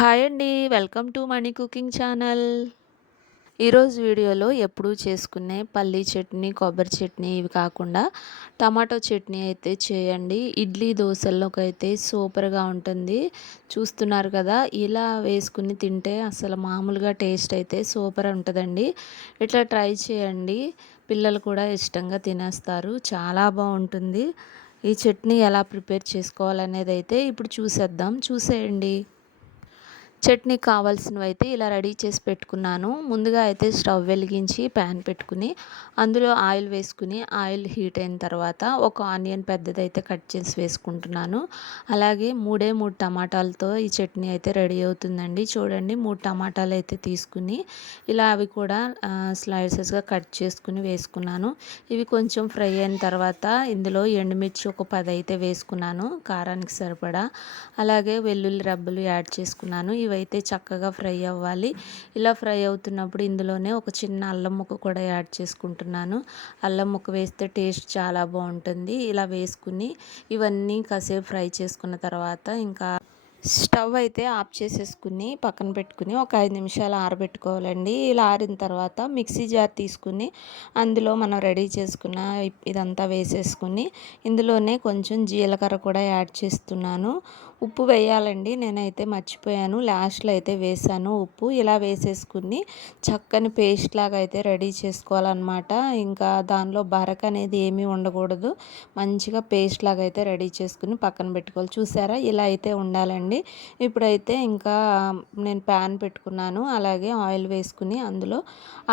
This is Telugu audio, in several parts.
హాయ్ అండి welcome to Mani cooking channel. ఈరోజు వీడియోలో ఎప్పుడూ చేసుకునే పల్లీ చట్నీ కొబ్బరి చట్నీ ఇవి కాకుండా టమాటో చట్నీ అయితే చేయండి. ఇడ్లీ దోశల్లోకి అయితే సూపర్గా ఉంటుంది. చూస్తున్నారు కదా ఇలా వేసుకుని తింటే అసలు మామూలుగా టేస్ట్ అయితే సూపర్ ఉంటుందండి. ఇట్లా ట్రై చేయండి. పిల్లలు కూడా ఇష్టంగా తినేస్తారు. చాలా బాగుంటుంది. ఈ చట్నీ ఎలా ప్రిపేర్ చేసుకోవాలనేది అయితే ఇప్పుడు చూసేద్దాం. చూసేయండి. చట్నీ కావాల్సినవి అయితే ఇలా రెడీ చేసి పెట్టుకున్నాను. ముందుగా అయితే స్టవ్ వెలిగించి ప్యాన్ పెట్టుకుని అందులో ఆయిల్ వేసుకుని ఆయిల్ హీట్ అయిన తర్వాత ఒక ఆనియన్ పెద్దదైతే కట్ చేసి వేసుకుంటున్నాను. అలాగే మూడే మూడు టమాటాలతో ఈ చట్నీ అయితే రెడీ అవుతుందండి. చూడండి మూడు టమాటాలు అయితే తీసుకుని ఇలా అవి కూడా స్లైసెస్గా కట్ చేసుకుని వేసుకున్నాను. ఇవి కొంచెం ఫ్రై అయిన తర్వాత ఇందులో ఎండుమిర్చి ఒక పది అయితే వేసుకున్నాను కారానికి సరిపడా. అలాగే వెల్లుల్లి రబ్బలు యాడ్ చేసుకున్నాను. ఇవైతే చక్కగా ఫ్రై అవ్వాలి. ఇలా ఫ్రై అవుతున్నప్పుడు ఇందులోనే ఒక చిన్న అల్లం ముక్క కూడా యాడ్ చేసుకుంటున్నాను. అల్లం ముక్క వేస్తే టేస్ట్ చాలా బాగుంటుంది. ఇలా వేసుకుని ఇవన్నీ కాసేపు ఫ్రై చేసుకున్న తర్వాత ఇంకా స్టవ్ అయితే ఆఫ్ చేసేసుకుని పక్కన పెట్టుకుని ఒక ఐదు నిమిషాలు ఆరబెట్టుకోవాలండి. ఇలా ఆరిన తర్వాత మిక్సీ జార్ తీసుకుని అందులో మనం రెడీ చేసుకున్న ఇదంతా వేసేసుకుని ఇందులోనే కొంచెం జీలకర్ర కూడా యాడ్ చేస్తున్నాను. ఉప్పు వేయాలండి. నేనైతే మర్చిపోయాను. లాస్ట్లో అయితే వేసాను ఉప్పు. ఇలా వేసేసుకుని చక్కని పేస్ట్ లాగా అయితే రెడీ చేసుకోవాలన్నమాట. ఇంకా దానిలో బరక అనేది ఏమీ ఉండకూడదు. మంచిగా పేస్ట్ లాగా అయితే రెడీ చేసుకుని పక్కన పెట్టుకోవాలి. చూసారా? ఇలా అయితే ఉండాలండి. ఇప్పుడైతే ఇంకా నేను ప్యాన్ పెట్టుకున్నాను. అలాగే ఆయిల్ వేసుకుని అందులో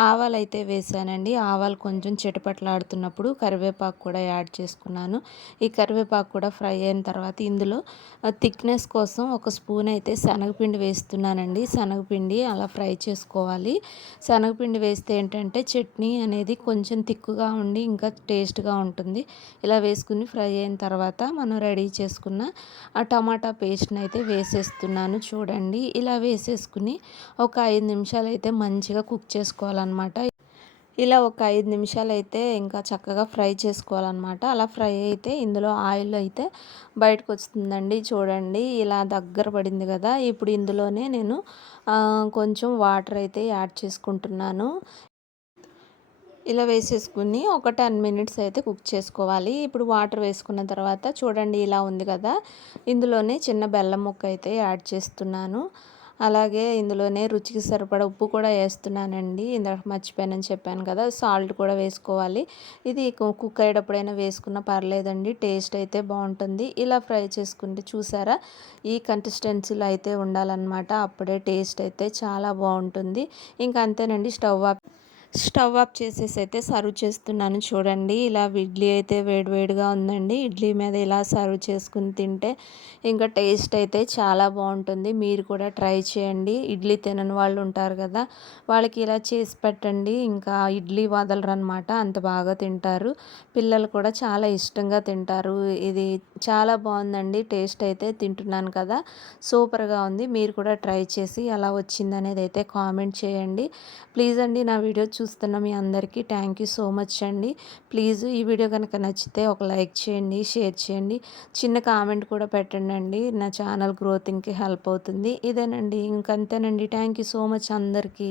ఆవాలు అయితే వేసానండి. ఆవాలు కొంచెం చిటపట్లాడుతున్నప్పుడు కరివేపాకు కూడా యాడ్ చేసుకున్నాను. ఈ కరివేపాకు కూడా ఫ్రై అయిన తర్వాత ఇందులో తిక్ థిక్నెస్ కోసం ఒక స్పూన్ అయితే శనగపిండి వేస్తున్నానండి. శనగపిండి అలా ఫ్రై చేసుకోవాలి. శనగపిండి వేస్తే ఏంటంటే చట్నీ అనేది కొంచెం తిక్కుగా ఉండి ఇంకా టేస్ట్గా ఉంటుంది. ఇలా వేసుకుని ఫ్రై అయిన తర్వాత మనం రెడీ చేసుకున్న ఆ టమాటా పేస్ట్ని అయితే వేసేస్తున్నాను చూడండి. ఇలా వేసేసుకుని ఒక ఐదు నిమిషాలు అయితే మంచిగా కుక్ చేసుకోవాలన్నమాట. ఇలా ఒక ఐదు నిమిషాలు అయితే ఇంకా చక్కగా ఫ్రై చేసుకోవాలన్నమాట. అలా ఫ్రై అయితే ఇందులో ఆయిల్ అయితే బయటకు వస్తుందండి చూడండి ఇలా దగ్గర పడింది కదా. ఇప్పుడు ఇందులోనే నేను కొంచెం వాటర్ అయితే యాడ్ చేసుకుంటున్నాను. ఇలా వేసేసుకుని ఒక టెన్ మినిట్స్ అయితే కుక్ చేసుకోవాలి. ఇప్పుడు వాటర్ వేసుకున్న తర్వాత చూడండి ఇలా ఉంది కదా. ఇందులోనే చిన్న బెల్లం ముక్క అయితే యాడ్ చేస్తున్నాను. అలాగే ఇందులోనే రుచికి సరిపడ ఉప్పు కూడా వేస్తున్నానండి. ఇందాక మర్చిపోయానని చెప్పాను కదా సాల్ట్ కూడా వేసుకోవాలి. ఇది కుక్ అయ్యేటప్పుడైనా వేసుకున్న పర్లేదండి టేస్ట్ అయితే బాగుంటుంది. ఇలా ఫ్రై చేసుకుంటే చూసారా ఈ కన్సిస్టెన్సీలో అయితే ఉండాలన్నమాట. అప్పుడే టేస్ట్ అయితే చాలా బాగుంటుంది. ఇంకా అంతేనండి స్టవ్ ఆఫ్ స్టవ్ ఆఫ్ చేసేసి అయితే సర్వ్ చేస్తున్నాను చూడండి. ఇలా ఇడ్లీ అయితే వేడివేడిగా ఉందండి. ఇడ్లీ మీద ఇలా సర్వ్ చేసుకుని తింటే ఇంకా టేస్ట్ అయితే చాలా బాగుంటుంది. మీరు కూడా ట్రై చేయండి. ఇడ్లీ తినని వాళ్ళు ఉంటారు కదా వాళ్ళకి ఇలా చేసి పెట్టండి. ఇంకా ఇడ్లీ వదలరనమాట అంత బాగా తింటారు. పిల్లలు కూడా చాలా ఇష్టంగా తింటారు. ఇది చాలా బాగుందండి. టేస్ట్ అయితే తింటున్నాను కదా సూపర్గా ఉంది. మీరు కూడా ట్రై చేసి ఎలా వచ్చింది అనేది అయితే కామెంట్ చేయండి. ప్లీజ్ అండి నా వీడియో చూస్తున్న మీ అందరికీ థ్యాంక్ యూ సో మచ్ అండి. ప్లీజ్ ఈ వీడియో కనుక నచ్చితే ఒక లైక్ చేయండి షేర్ చేయండి. చిన్న కామెంట్ కూడా పెట్టండి అండి నా ఛానల్ గ్రోతింగ్కి హెల్ప్ అవుతుంది. ఇదేనండి. ఇంకంతేనండి. థ్యాంక్ యూ సో మచ్ అందరికీ.